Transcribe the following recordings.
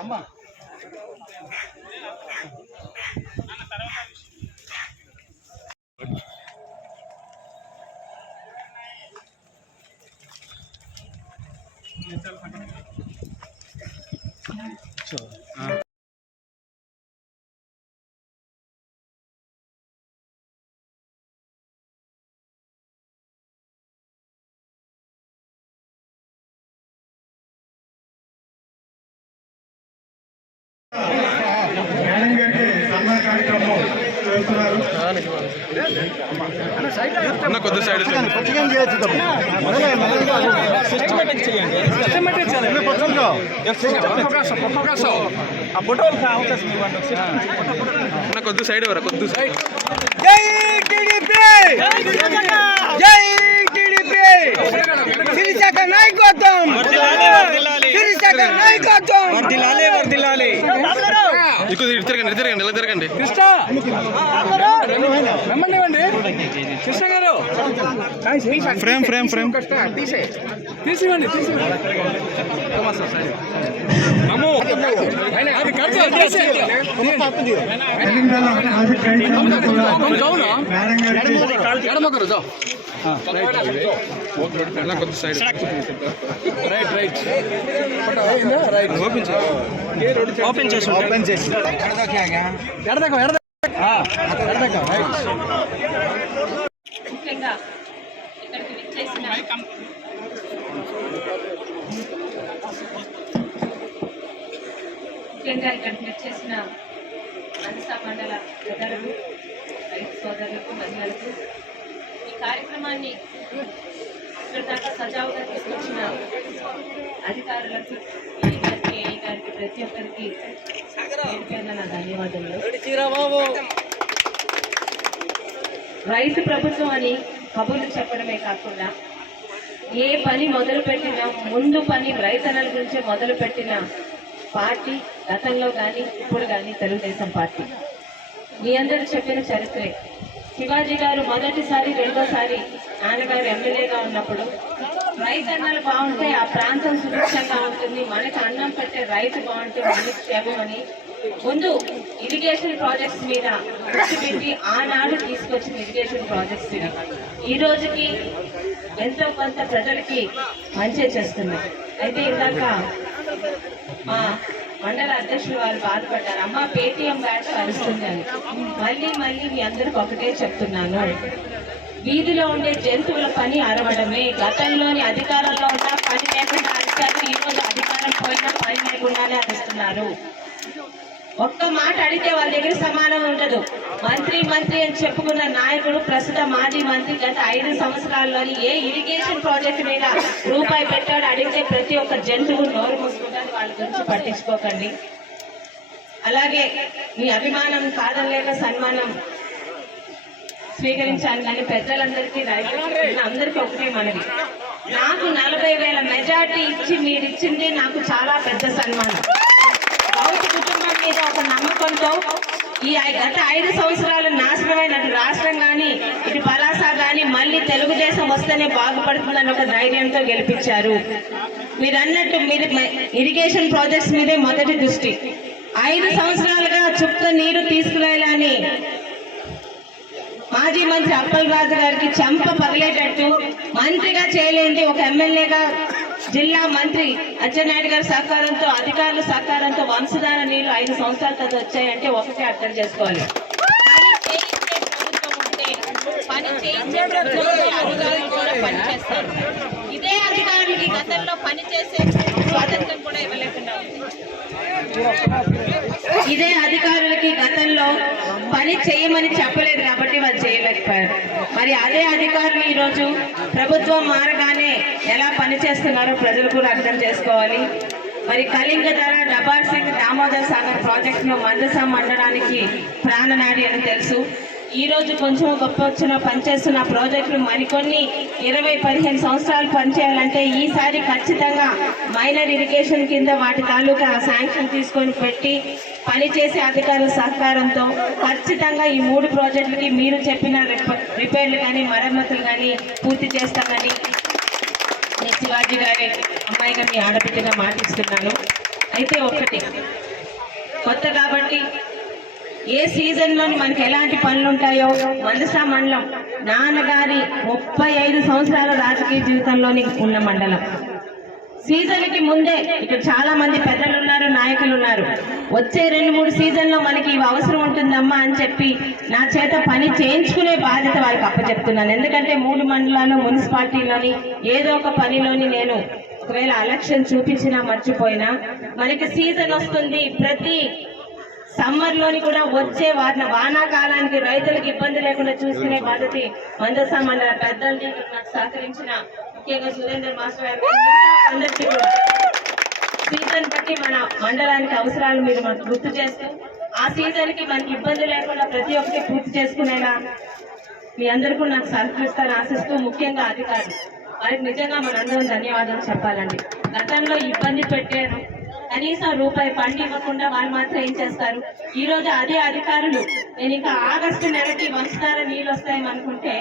అమ్మా మేడం గారికి సన్మాన కార్యక్రమం చేస్తున్నారు అన్న కొద్ది సైడ్ అన్న కొద్ది సైడ్ ఎవరా కొద్ది సైడ్ జై టీడీపీ జై టీడీపీ శిరీషక నాయకత్వం శిరీషక నాయకత్వం వర్దిలాలి వర్దిలాలి ఇటు తిరగండి తిరగండి ఇలా తిరగండి. కృష్ణ! రమ్మనివ్వండి కృష్ణ గారు. ఫ్రేమ్ ఫ్రేమ్ ఫ్రేమ్ తీసివ్వండి తీసివ్వండి ఎడమొకరు రైట్ రైట్. ఓపెన్ చేసి ఓపెన్ చేసి. ఎడదక్క ఎడదక్క ఎడదక్క రైట్. ముఖ్యంగా ఇక్కడికి విచ్చేసిన ముఖ్యంగా ఇక్కడికి విచ్చేసిన మనసా మండల ప్రజలకు రైతు సోదరులకు మహిళలకు కార్యక్రమాన్ని ఇక్కడ దాకా సజావుగా తీసుకొచ్చిన అధికారులకు ఈ గారికి ప్రతి ఒక్కరికి నా ధన్యవాదాలు రైతు ప్రభుత్వం అని కబుర్లు చెప్పడమే కాకుండా ఏ పని మొదలు పెట్టినా ముందు పని రైతన్నల గురించే మొదలు పెట్టిన పార్టీ గతంలో కానీ ఇప్పుడు కానీ తెలుగుదేశం పార్టీ. మీ అందరూ చెప్పిన చరిత్రే. శివాజీ గారు మొదటిసారి రెండోసారి నాన్నగారు ఎమ్మెల్యేగా ఉన్నప్పుడు రైతన్నలు బాగుంటే ఆ ప్రాంతం సుభిక్షంగా ఉంటుంది మనకి అన్నం పెట్టే రైతు బాగుంటే మనకి క్షేమం అని ముందు ఇరిగేషన్ ప్రాజెక్ట్స్ మీద దృష్టి పెట్టి ఆనాడు తీసుకొచ్చిన ఇరిగేషన్ ప్రాజెక్ట్స్ మీద ఈ రోజుకి ఎంతో కొంత ప్రజలకి మంచి చేస్తున్నాం అయితే ఇందాక మా మండల అధ్యక్షులు వారు బాధపడ్డారు. అమ్మ పేటీఎం బ్యాట్ కలుస్తుంది మళ్ళీ మళ్ళీ మీ అందరికి ఒకటే చెప్తున్నాను. వీధిలో ఉండే జంతువుల పని అరవడమే. గతంలోని అధికారంలో ఉన్న పని లేకుండా అరిచారు ఈ రోజు అధికారం పోయినా పని లేకుండానే అరుస్తున్నారు. ఒక్క మాట అడిగితే వాళ్ళ దగ్గర సమానం ఉండదు. మంత్రి మంత్రి అని చెప్పుకున్న నాయకుడు ప్రస్తుత మాజీ మంత్రి గత ఐదు సంవత్సరాల్లోని ఏ ఇరిగేషన్ ప్రాజెక్ట్ మీద రూపాయి పెట్టాడు అడిగితే ప్రతి ఒక్క జంతువు నోరు మూసుకుంటారు. వాళ్ళ గురించి పట్టించుకోకండి. అలాగే మీ అభిమానం కాదనలేక సన్మానం స్వీకరించాను కానీ పెద్దలందరికీ రైతులు అందరికీ ఒకటే మనవి. నాకు నలభై వేల మెజార్టీ ఇచ్చి మీరు ఇచ్చింది నాకు చాలా పెద్ద సన్మానం. మీద ఒక నమ్మకంతో ఈ గత ఐదు సంవత్సరాలు నాశనమైన రాష్ట్రం కానీ ఇటు పలాస కానీ మళ్ళీ తెలుగుదేశం వస్తేనే బాగుపడుతుందని ఒక ధైర్యంతో గెలిపించారు. మీరు అన్నట్టు మీరు ఇరిగేషన్ ప్రాజెక్ట్స్ మీదే మొదటి దృష్టి. ఐదు సంవత్సరాలుగా చుక్క నీరు తీసుకువెళ్ళాలని మాజీ మంత్రి అప్పలరాజు గారికి చెంప పగిలేటట్టు మంత్రిగా చేయలేంది ఒక ఎమ్మెల్యేగా జిల్లా మంత్రి అచ్చెన్నాయుడు గారి సహకారంతో అధికారుల సహకారంతో వంశధార నీళ్ళు ఐదు సంవత్సరాల తర్వాత వచ్చాయంటే ఒకటే అర్థం చేసుకోవాలి. పని చేయించే పని అధికారులు కూడా ఇదే అధికారులకి గతంలో పని చేసే స్వాతంత్రం కూడా ఇవ్వలేకుండా ఉంది. ఇదే అధికారులకి గతంలో పని చేయమని చెప్పలేదు కాబట్టి వాళ్ళు చేయలేకపోయారు. మరి అదే అధికారులు ఈరోజు ప్రభుత్వం మారగానే ఎలా పని చేస్తున్నారో ప్రజలు కూడా అర్థం చేసుకోవాలి. మరి కళింగ ధర డబార్ సింగ్ దామోదర్ సాగర్ ప్రాజెక్టును మందస మండడానికి ప్రాణనాడి అని తెలుసు. ఈరోజు కొంచెం గొప్ప వచ్చిన పనిచేస్తున్న ప్రాజెక్టులు మరికొన్ని ఇరవై పదిహేను సంవత్సరాలు పనిచేయాలంటే ఈసారి ఖచ్చితంగా మైనర్ ఇరిగేషన్ కింద వాటి తాలూకా శాంక్షన్ తీసుకొని పెట్టి పనిచేసే అధికారుల సహకారంతో ఖచ్చితంగా ఈ మూడు ప్రాజెక్టులకి మీరు చెప్పిన రిపేర్లు కానీ మరమ్మతులు కానీ పూర్తి చేస్తామని నేను శివాజీ గారి అమ్మాయిగా మీ ఆడబిడ్డగా మాటిస్తున్నాను. అయితే ఒకటి కొత్త కాబట్టి ఏ సీజన్లోని మనకి ఎలాంటి పనులు ఉంటాయో మందసా మండలం. నాన్నగారి ముప్పై ఐదు సంవత్సరాల రాజకీయ జీవితంలోని ఉన్న మండలం. సీజన్కి ముందే ఇక్కడ చాలా మంది పెద్దలు ఉన్నారు నాయకులు ఉన్నారు వచ్చే రెండు మూడు సీజన్లో మనకి ఇవి అవసరం ఉంటుందమ్మా అని చెప్పి నా చేత పని చేయించుకునే బాధ్యత వాళ్ళకి అప్పచెప్తున్నాను. ఎందుకంటే మూడు మండలాలు మున్సిపాలిటీలోని ఏదో ఒక పనిలోని నేను ఒకవేళ అలక్ష్యం చూపించినా మర్చిపోయినా మనకి సీజన్ వస్తుంది ప్రతి సమ్మర్లోని కూడా వచ్చే వాన వానాకాలానికి రైతులకు ఇబ్బంది లేకుండా చూసుకునే బాధ్యత మందసా మండల పెద్దలు నాకు సహకరించిన ముఖ్యంగా సురేందర్ మాస్టర్ గారు. అందరికీ కూడా సీజన్ బట్టి మన మండలానికి అవసరాలు మీరు మనకు గుర్తు చేస్తూ ఆ సీజన్కి మనకి ఇబ్బంది లేకుండా ప్రతి ఒక్కటి పూర్తి చేసుకునేలా మీ అందరికీ నాకు సహకరిస్తారని ఆశిస్తూ ముఖ్యంగా అధికారులు. వారికి నిజంగా మనందరం ధన్యవాదాలు చెప్పాలండి. గతంలో ఇబ్బంది పెట్టారు కనీసం రూపాయి ఫండ్ ఇవ్వకుండా వాళ్ళు మాత్రం ఏం చేస్తారు? ఈ రోజు అదే అధికారులు. నేను ఇంకా ఆగస్టు నెలకి వంశధార నీళ్ళు వస్తాయని అనుకుంటే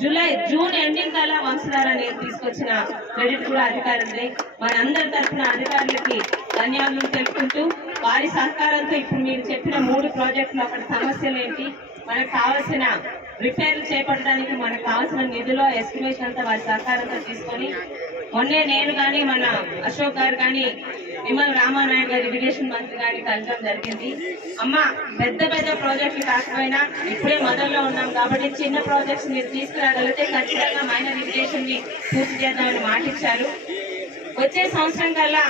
జూలై జూన్ ఎండింగ్ కల్లా వంశధార నీరు తీసుకొచ్చిన క్రెడిట్ కూడా అధికారులదే. మనందరి తరఫున అధికారులకి ధన్యవాదాలు తెలుపుకుంటూ వారి సహకారంతో ఇప్పుడు మీరు చెప్పిన మూడు ప్రాజెక్టులు అక్కడ సమస్యలు ఏంటి? మనకు కావాల్సిన రిపేర్లు చేపట్టడానికి మనకు కావాల్సిన నిధులు ఎస్టిమేషన్ అంతా వారి సహకారంతో తీసుకొని మొన్నే నేను కానీ మన అశోక్ గారు కానీ విమల్ రామానాయుడు గారు ఇరిగేషన్ మంత్రి గారిని కలగడం జరిగింది. అమ్మ పెద్ద పెద్ద ప్రాజెక్టులు కాకపోయినా ఇప్పుడే మొదల్లో ఉన్నాం కాబట్టి చిన్న ప్రాజెక్ట్స్ మీరు తీసుకురాగలిగితే ఖచ్చితంగా మైనర్ ఇరిగేషన్ని పూర్తి చేద్దామని మాటిచ్చారు వచ్చే సంవత్సరం కల్లా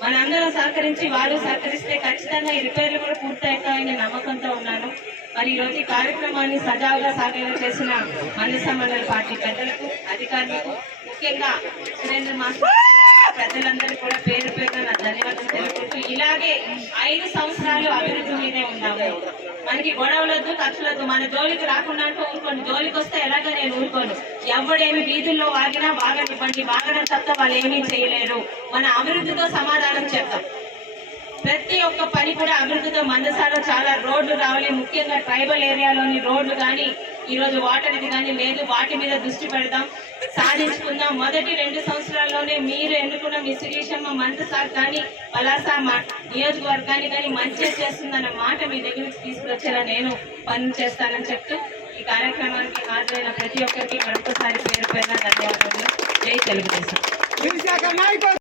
మనందరం సహకరించి వాళ్ళు సహకరిస్తే ఖచ్చితంగా ఈ రిపేర్లు కూడా పూర్తవుతాయని నమ్మకంతో ఉన్నాను. మరి ఈరోజు ఈ కార్యక్రమాన్ని సజావుగా సాగేలా చేసిన మనస మండలి పార్టీ పెద్దలకు అధికారులకు ముఖ్యంగా సురేంద్ర మాస్టర్ ప్రజలందరూ కూడా పేరు పేరున నా ధన్యవాదాలు తెలుసుకుంటూ ఇలాగే ఐదు సంవత్సరాలు అభివృద్ధి మీదే ఉన్నాము. మనకి గొడవలొద్దు ఖర్చులొద్దు. మన జోలికి రాకుండా అంటూ ఊరుకోండి. జోలికి వస్తే ఎలాగో నేను ఊరుకోను. ఎవడేమి వీధుల్లో వాగినా వాగనివ్వండి వాగడం తప్ప వాళ్ళు ఏమీ చేయలేరు. మన అభివృద్ధితో సమాధానం చెప్తాం. ప్రతి ఒక్క పని కూడా అభివృద్ధితో మందసాలో చాలా రోడ్లు రావాలి. ముఖ్యంగా ట్రైబల్ ఏరియాలోని రోడ్లు కానీ ఈరోజు రోజు వాటర్ ఇది కానీ లేదు. వాటి మీద దృష్టి పెడదాం. సాధించుకుందాం మొదటి రెండు సంవత్సరాల్లోనే మీరు ఎన్నుకున్న మీ మంత్రి సార్ కానీ పలాస మా నియోజకవర్గాన్ని కానీ మంచి చేస్తుందన్న మాట మీ దగ్గరికి తీసుకొచ్చేలా నేను పని చేస్తానని చెప్తూ ఈ కార్యక్రమానికి హాజరైన ప్రతి ఒక్కరికి మరొకసారి పేరు పైన ధన్యవాదాలు. జై తెలుగుదేశం.